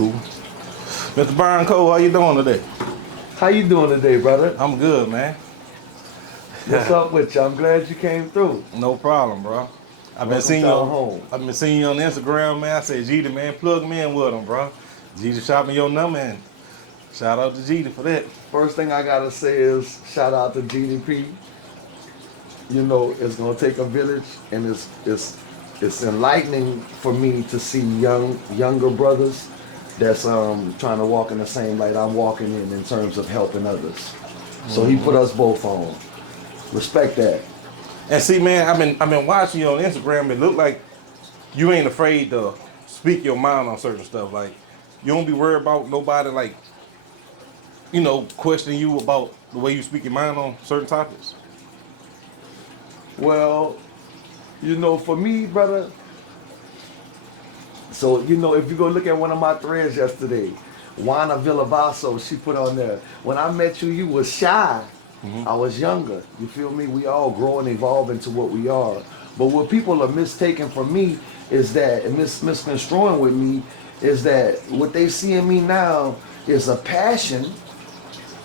Cool. Mr. Byron Cole, how you doing today? How you doing today, brother? I'm good, man. What's up with you? I'm glad you came through. No problem, bro. I've been seeing you on Instagram, man. I said, Jeter, man, plug me in with him, bro. Jeter shot me your number, and shout out to Jeter for that. First thing I gotta say is shout out to GDP. You know, it's gonna take a village, and it's enlightening for me to see younger brothers that's trying to walk in the same light I'm walking in terms of helping others. So he put us both on. Respect that. And see, man, I've been watching you on Instagram. It look like you ain't afraid to speak your mind on certain stuff. Like, you don't be worried about nobody, like, you know, questioning you about the way you speak your mind on certain topics. Well, you know, for me, brother, so, you know, if you go look at one of my threads yesterday, Juana Villavaso, she put on there, when I met you, you was shy. I was younger. You feel me? We all grow and evolve into what we are. But what people are mistaken for me is that, and misconstruing with me, is that what they see in me now is a passion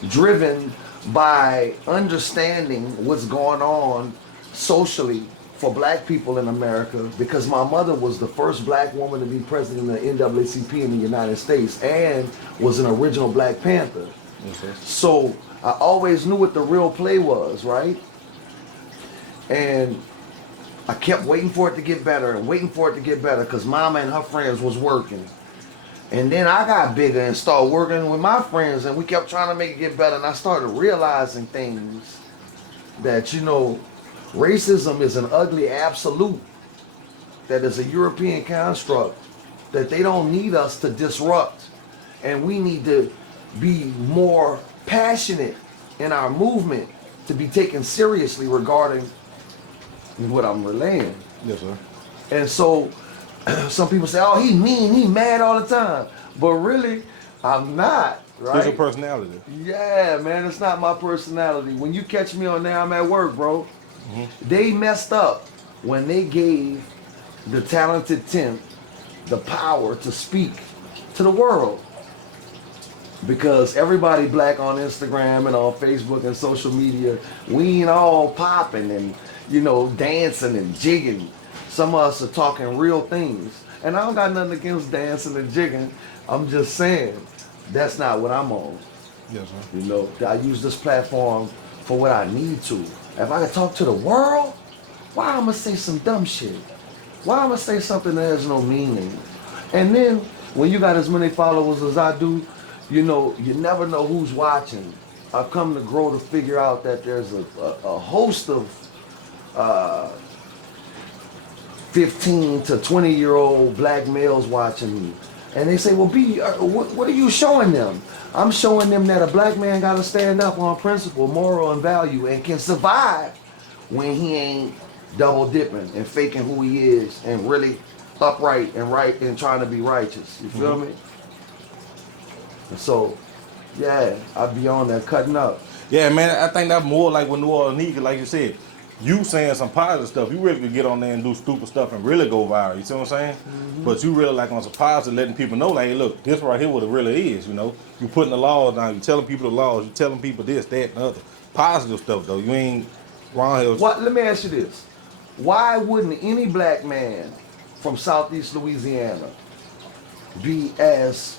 driven by understanding what's going on socially for black people in America, because my mother was the first black woman to be president of the NAACP in the United States and was an original Black Panther. Okay. So I always knew what the real play was, right? And I kept waiting for it to get better and waiting for it to get better because Mama and her friends was working. And then I got bigger and started working with my friends, and we kept trying to make it get better. And I started realizing things that, you know, racism is an ugly absolute that is a European construct that they don't need us to disrupt. And we need to be more passionate in our movement to be taken seriously regarding what I'm relaying. Yes, sir. And so some people say, oh, he mean, he mad all the time. But really, I'm not, right? It's your personality. Yeah, man, it's not my personality. When you catch me on there, I'm at work, bro. They messed up when they gave the talented 10 the power to speak to the world. Because everybody black on Instagram and on Facebook and social media, we ain't all popping and, you know, dancing and jigging. Some of us are talking real things. And I don't got nothing against dancing and jigging. I'm just saying, that's not what I'm on. Yes, sir. You know, I use this platform for what I need to. If I can talk to the world, why I'm gonna say some dumb shit? Why I'm gonna say something that has no meaning? And then, when you got as many followers as I do, you know, you never know who's watching. I've come to grow to figure out that there's a host of 15 to 20-year-old black males watching me. And they say, well, B, what are you showing them? I'm showing them that a black man got to stand up on principle, moral, and value, and can survive when he ain't double dipping and faking who he is and really upright and right and trying to be righteous. You feel me? And so, yeah, I be on there cutting up. Yeah, man, I think that's more like what New Orleans needs, like you said. You saying some positive stuff, you really could get on there and do stupid stuff and really go viral, you see what I'm saying? But you really like on some positive, letting people know, like, hey, look, this right here what it really is, you know? You putting the laws down, you telling people the laws, you telling people this, that, and other. Positive stuff, though. You ain't wrong here. Let me ask you this. Why wouldn't any black man from Southeast Louisiana be as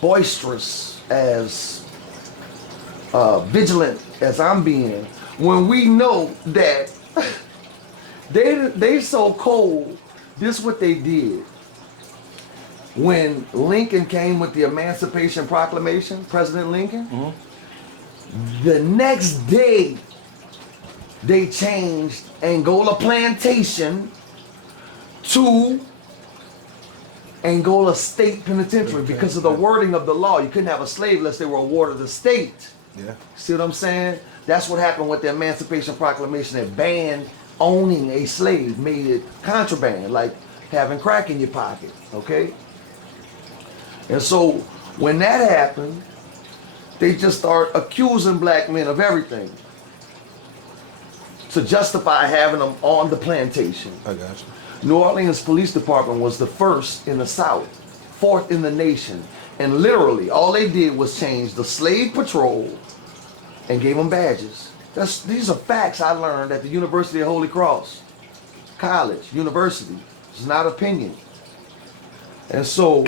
boisterous, as vigilant as I'm being, when we know that they so cold? This is what they did. When Lincoln came with the Emancipation Proclamation, President Lincoln, the next day they changed Angola Plantation to Angola State Penitentiary because of the wording of the law. You couldn't have a slave unless they were a ward of the state. Yeah. See what I'm saying? That's what happened with the Emancipation Proclamation that banned owning a slave, made it contraband, like having crack in your pocket, okay? And so when that happened, they just start accusing black men of everything to justify having them on the plantation. I got you. New Orleans Police Department was the first in the South fourth in the nation. And literally, all they did was change the slave patrol and gave them badges. These are facts I learned at the University of Holy Cross. College, university. It's not opinion. And so,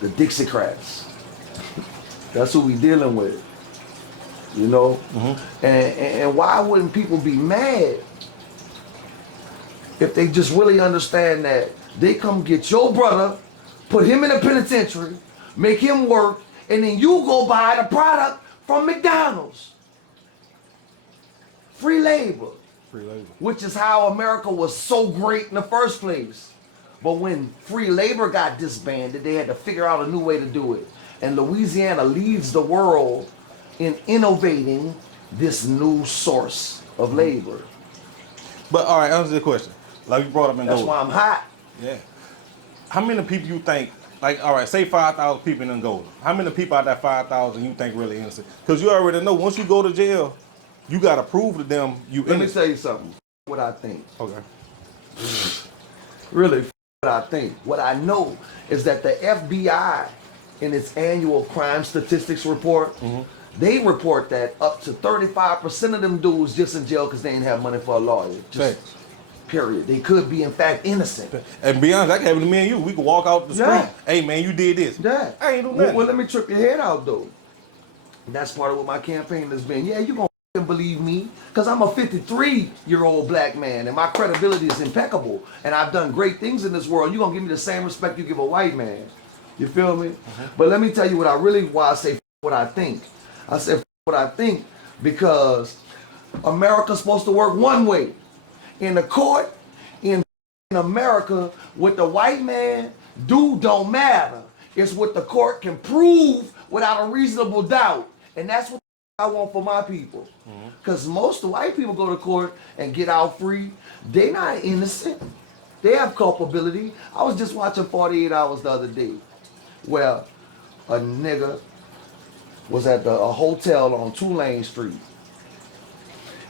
the Dixiecrats, that's who we dealing with. You know? And why wouldn't people be mad if they just really understand that they come get your brother, put him in a penitentiary, make him work, and then you go buy the product from McDonald's. Free labor. Free labor. Which is how America was so great in the first place. But when free labor got disbanded, they had to figure out a new way to do it. And Louisiana leads the world in innovating this new source of labor. But all right, answer the question. Like you brought up in That's Angola. why I'm hot. Yeah. How many people you think, like, all right, say 5,000 people in Angola. How many people out of that 5,000 you think really innocent? Because you already know once you go to jail, you got to prove to them you innocent. Let me tell you something. What I think. Okay. Really, what I think. What I know is that the FBI, in its annual crime statistics report, they report that up to 35% of them dudes just in jail because they ain't have money for a lawyer. Just, period. They could be, in fact, innocent. And be honest, that could happen to me and you. We could walk out the street. Hey, man, you did this. Yeah. I ain't do nothing. Well, let me trip your head out, though. And that's part of what my campaign has been. Yeah, you gonna believe me because I'm a 53-year-old black man and my credibility is impeccable and I've done great things in this world. You're gonna give me the same respect you give a white man. You feel me? But let me tell you why I say what I think. I said what I think because America's supposed to work one way. In the court, in America, what the white man do don't matter. It's what the court can prove without a reasonable doubt. And that's what I want for my people. Because most of the white people go to court and get out free. They not innocent. They have culpability. I was just watching 48 Hours the other day where a nigga was at a hotel on Tulane Street.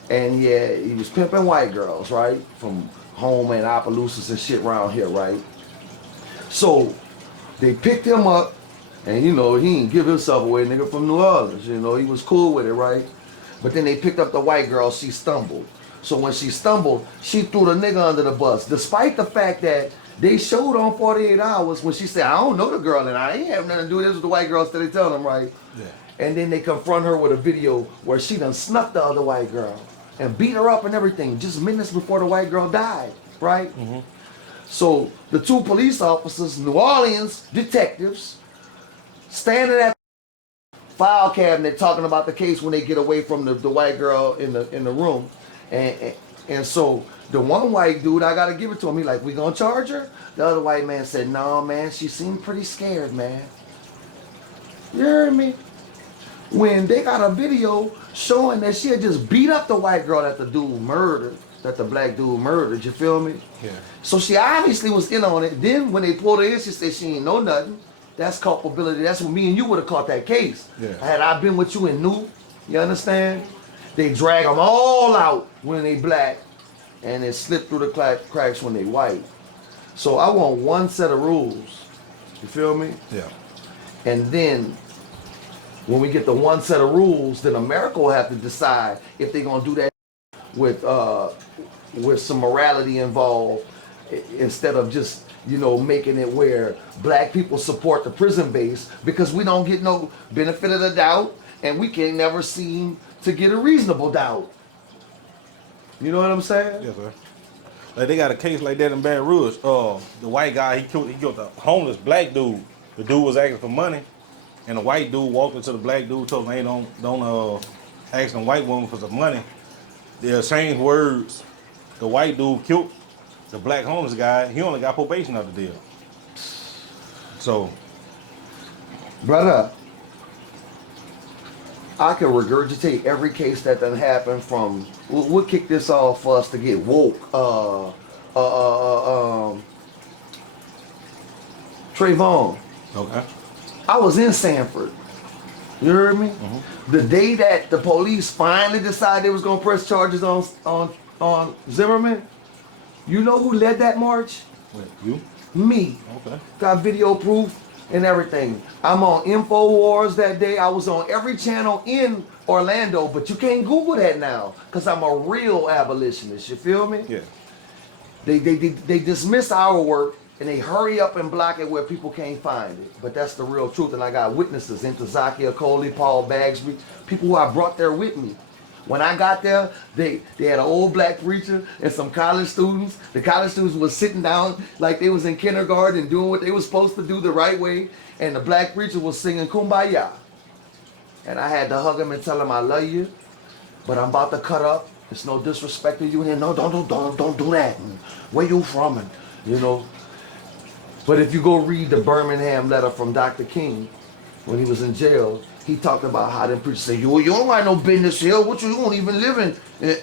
And yeah, he was pimping white girls, right? From home and Opelousas and shit around here, right? So they picked him up. And you know, he didn't give himself away, nigga, from New Orleans. You know, he was cool with it, right? But then they picked up the white girl, she stumbled. So when she stumbled, she threw the nigga under the bus. Despite the fact that they showed on 48 Hours when she said, I don't know the girl and I ain't have nothing to do with this with the white girls that they tell them, right? Yeah. And then they confront her with a video where she done snuck the other white girl and beat her up and everything just minutes before the white girl died, right? So the two police officers, New Orleans detectives, standing at the file cabinet talking about the case when they get away from the white girl in the room. And so the one white dude, I gotta give it to him, he like, we gonna charge her? The other white man said, no man, she seemed pretty scared, man. You heard me? When they got a video showing that she had just beat up the white girl that the dude murdered, that the black dude murdered, you feel me? Yeah. So she obviously was in on it. Then when they pulled her in, she said she ain't know nothing. That's culpability. That's when me and you would have caught that case. Yeah. Had I been with you and knew, you understand? They drag them all out when they black, and they slip through the cracks when they white. So I want one set of rules. You feel me? Yeah. And then when we get the one set of rules, then America will have to decide if they're gonna do that with some morality involved, instead of just, you know, making it where black people support the prison base because we don't get no benefit of the doubt and we can never seem to get a reasonable doubt. You know what I'm saying? Yes, sir. Like they got a case like that in Baton Rouge. The white guy, he killed the homeless black dude. The dude was asking for money, and the white dude walked into the black dude, told him, "Hey, don't ask the white woman for some money." They exchanged words. The white dude killed the black homeless guy. He only got probation out the deal. So, brother, I can regurgitate every case that done happened from. We'll kick this off for us to get woke. Trayvon. okay. I was in Sanford. You heard me? The day that the police finally decided they was gonna press charges on Zimmerman, you know who led that march? Wait, you? Me. Okay. Got video proof and everything. I'm on InfoWars that day. I was on every channel in Orlando, but you can't Google that now because I'm a real abolitionist. You feel me? Yeah. They dismiss our work and they hurry up and block it where people can't find it. But that's the real truth. And I got witnesses, Ntozake Okoli, Paul Bagsby, people who I brought there with me. When I got there, they had an old black preacher and some college students. The college students was sitting down like they was in kindergarten doing what they was supposed to do the right way. And the black preacher was singing Kumbaya. And I had to hug him and tell him I love you, but I'm about to cut up. It's no disrespect to you. And no, don't do that. And where you from? And you know. But if you go read the Birmingham letter from Dr. King when he was in jail, he talked about how them preachers say, you don't got no business here. What you don't even live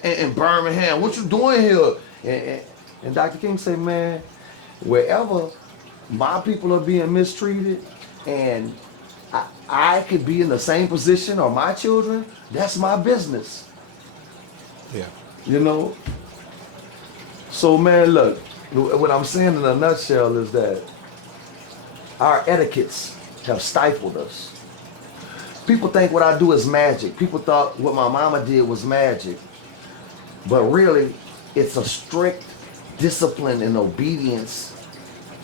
in Birmingham? What you doing here? And Dr. King said, man, wherever my people are being mistreated and I could be in the same position or my children, that's my business. Yeah. You know? So man, look, what I'm saying in a nutshell is that our etiquettes have stifled us. People think what I do is magic. People thought what my mama did was magic. But really, it's a strict discipline and obedience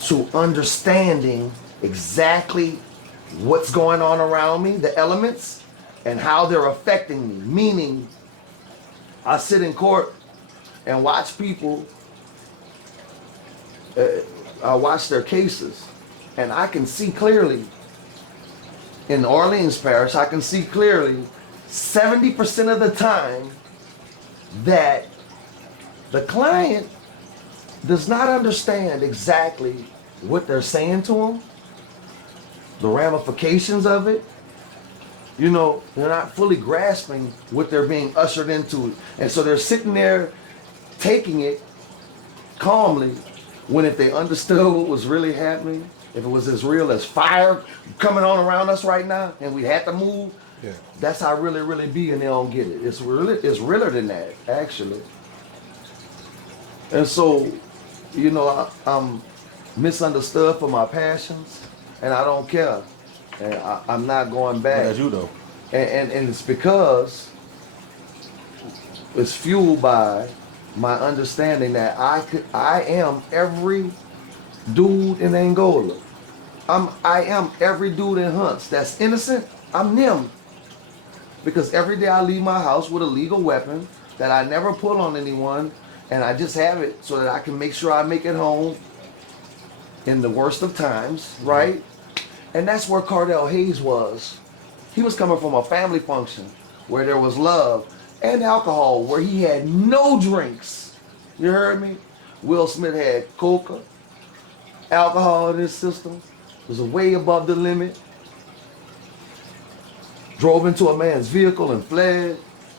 to understanding exactly what's going on around me, the elements, and how they're affecting me. Meaning, I sit in court and watch people, I watch their cases, and I can see clearly, in Orleans Parish, I can see clearly 70% of the time that the client does not understand exactly what they're saying to them, the ramifications of it. You know, they're not fully grasping what they're being ushered into. And so they're sitting there taking it calmly, when if they understood what was really happening, if it was as real as fire coming on around us right now and we had to move, Yeah. that's how really be, and they don't get it. It's realer than that, actually. And so, you know, I'm misunderstood for my passions, and I don't care. And I'm not going back. That's you though. And it's because it's fueled by my understanding that I am every dude in Angola. I am every dude in Hunts that's innocent. I'm them. Because every day I leave my house with a legal weapon that I never pull on anyone, and I just have it so that I can make sure I make it home in the worst of times, right? And that's where Cardell Hayes was. He was coming from a family function where there was love and alcohol, where he had no drinks. You heard me? Will Smith had coca, alcohol in his system, was way above the limit, drove into a man's vehicle and fled.